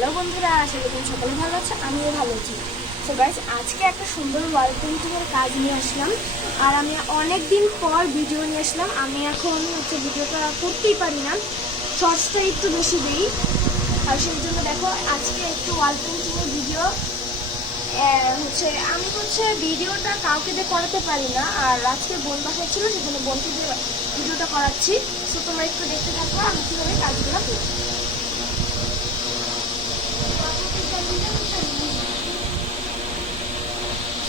Hello বন্ধুরা, আশা করি সকলে ভালো আছে, আমিও ভালো আছি। সো গাইস, আজকে একটা সুন্দর ওয়াল পেন্টিংয়ের কাজ নিয়ে আসলাম। আর আমি অনেক দিন পর ভিডিও নিয়ে আসলাম। আমি এখন ভিডিওটা করতেই পারি না, শর্টসটা একটু বেশি দিই। আর সেই জন্য দেখো আজকে একটু ওয়াল পেন্টিংয়ের ভিডিও আমি ভিডিওটা কাউকে দিয়ে করাতে পারি না। আর আজকে বোন বাসায় ছিল, সেজন্য বোনকে দিয়ে ভিডিওটা করাচ্ছি। সো তোমরা একটু দেখতে থাকো আমি কীভাবে কাজগুলো করি।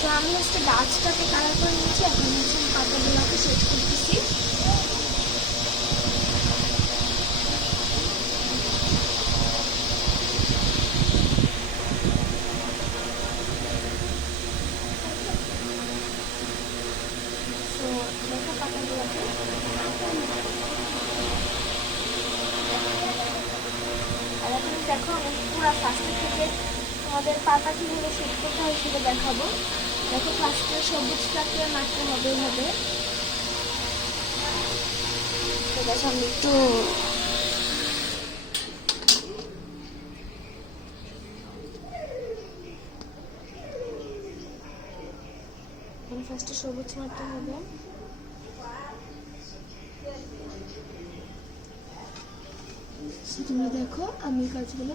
তো আমি গাছটাকে কালার করে নিয়েছি, এখন পাতাগুলোকে সেট করতেছি। তো দেখো পাতাগুলোকে আর এখন দেখো আমি পুরো ফার্স্টের থেকে তোমাদের পাতা কীভাবে সেট করতে হয় সেটা দেখাবো। দেখো ফার্স্টে সবুজটাকে মাখতে হবে এইভাবে। ঠিক আছে, আমি একটু ফার্স্টে সবুজ মারতে হবে। তুমি দেখো আমি কাজগুলো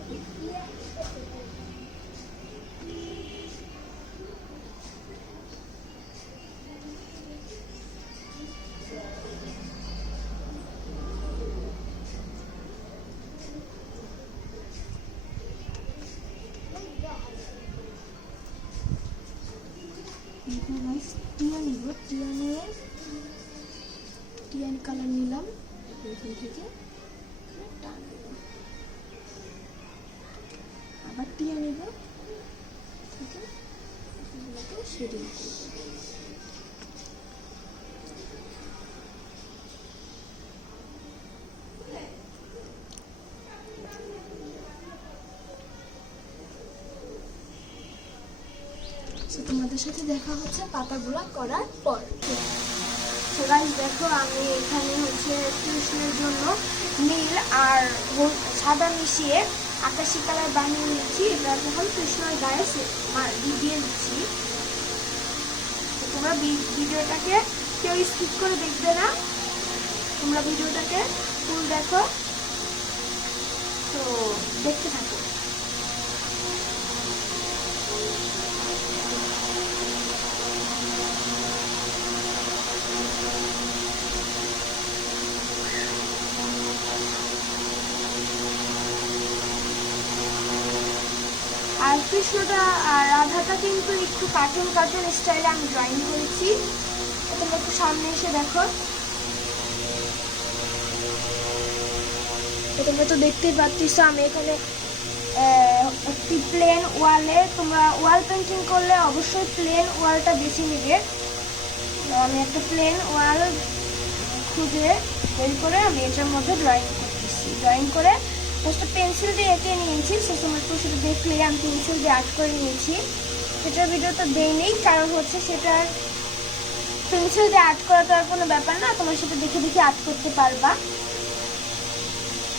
টিয়ান কালার নিলাম এখান থেকে, আবার টিয়া নেব, শেডিং করব। তোমাদের সাথে দেখা হচ্ছে পাতাগুলো করার পর। দেখো আমি এখানে কৃষ্ণের জন্য নীল আর সাদা মিশিয়ে আকাশি কালার বানিয়ে নিচ্ছি। এটা যখন কৃষ্ণের গায়ে দিয়ে দিচ্ছি। তোমরা ভিডিওটাকে কেউ স্কিপ করে দেখবে না, তোমরা ভিডিওটাকে ফুল দেখো। তো দেখতে থাকো। আর কৃষ্ণটা আর রাধাটা কিন্তু একটু কার্টুন স্টাইলে আমি ড্রয়িং করেছি। তোমরা একটু সামনে এসে দেখো। তোমরা তো দেখতেই পাচ্ছিস আমি এখানে একটি প্লেন ওয়ালে, তোমরা ওয়াল পেন্টিং করলে অবশ্যই প্লেন ওয়ালটা বেছে নেবে। আমি একটা প্লেন ওয়াল খুঁজে বের করে আমি এটার মধ্যে ড্রয়িং করতেছি। ড্রয়িং করে ফার্স্টে পেন্সিল দিয়ে এঁকে নিয়েছি। সে সময় তো সেটা দেখলে আমি পেন্সিল দিয়ে আর্ট করে নিয়েছি। সেটার ভিডিওটা দেইনি, কারণ সেটার পেন্সিল দিয়ে আর্ট করা তো আর কোনো ব্যাপার না, তোমরা সেটা দেখে দেখে আর্ট করতে পারবা,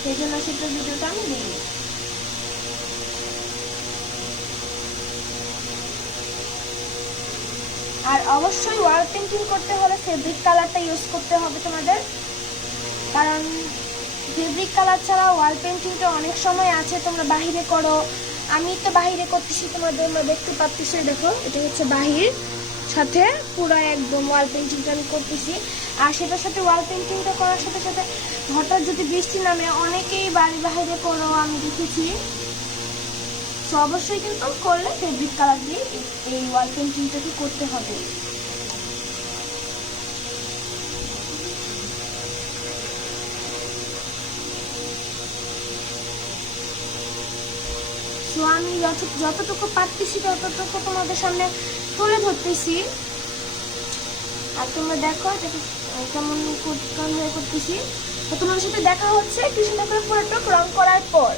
সেই জন্য সেটার ভিডিওটা আমি দিইনি। আর অবশ্যই ওয়াল পেন্টিং করতে হলে ফেব্রিক কালারটা ইউজ করতে হবে তোমাদের, কারণ ফেব্রিক কালার ছাড়া ওয়াল পেন্টিংটা অনেক সময় আছে তোমরা বাহিরে করো। আমি তো বাহিরে করতেছি, তোমাদের দেখতে পাচ্ছি। দেখো এটা বাহির সাথে পুরো একদম ওয়াল পেন্টিংটা আমি করতেছি। আর সেটার সাথে ওয়াল পেন্টিংটা করার সাথে সাথে হঠাৎ যদি বৃষ্টি নামে অনেকেই বাড়ি বাহিরে করো, আমি দেখেছি। তো অবশ্যই কিন্তু করলে ফেব্রিক কালার দিয়ে এই ওয়াল পেন্টিংটাকে করতে হবে। তো আমি যতটুকু পারতেছি ততটুকু তোমাদের সামনে তুলে ধরতেছি। আর তোমরা দেখো কেমন করতেছি। তো তোমাদের সাথে দেখা হচ্ছে কৃষ্ণ ঠাকুরের পুরোটা রং করার পর।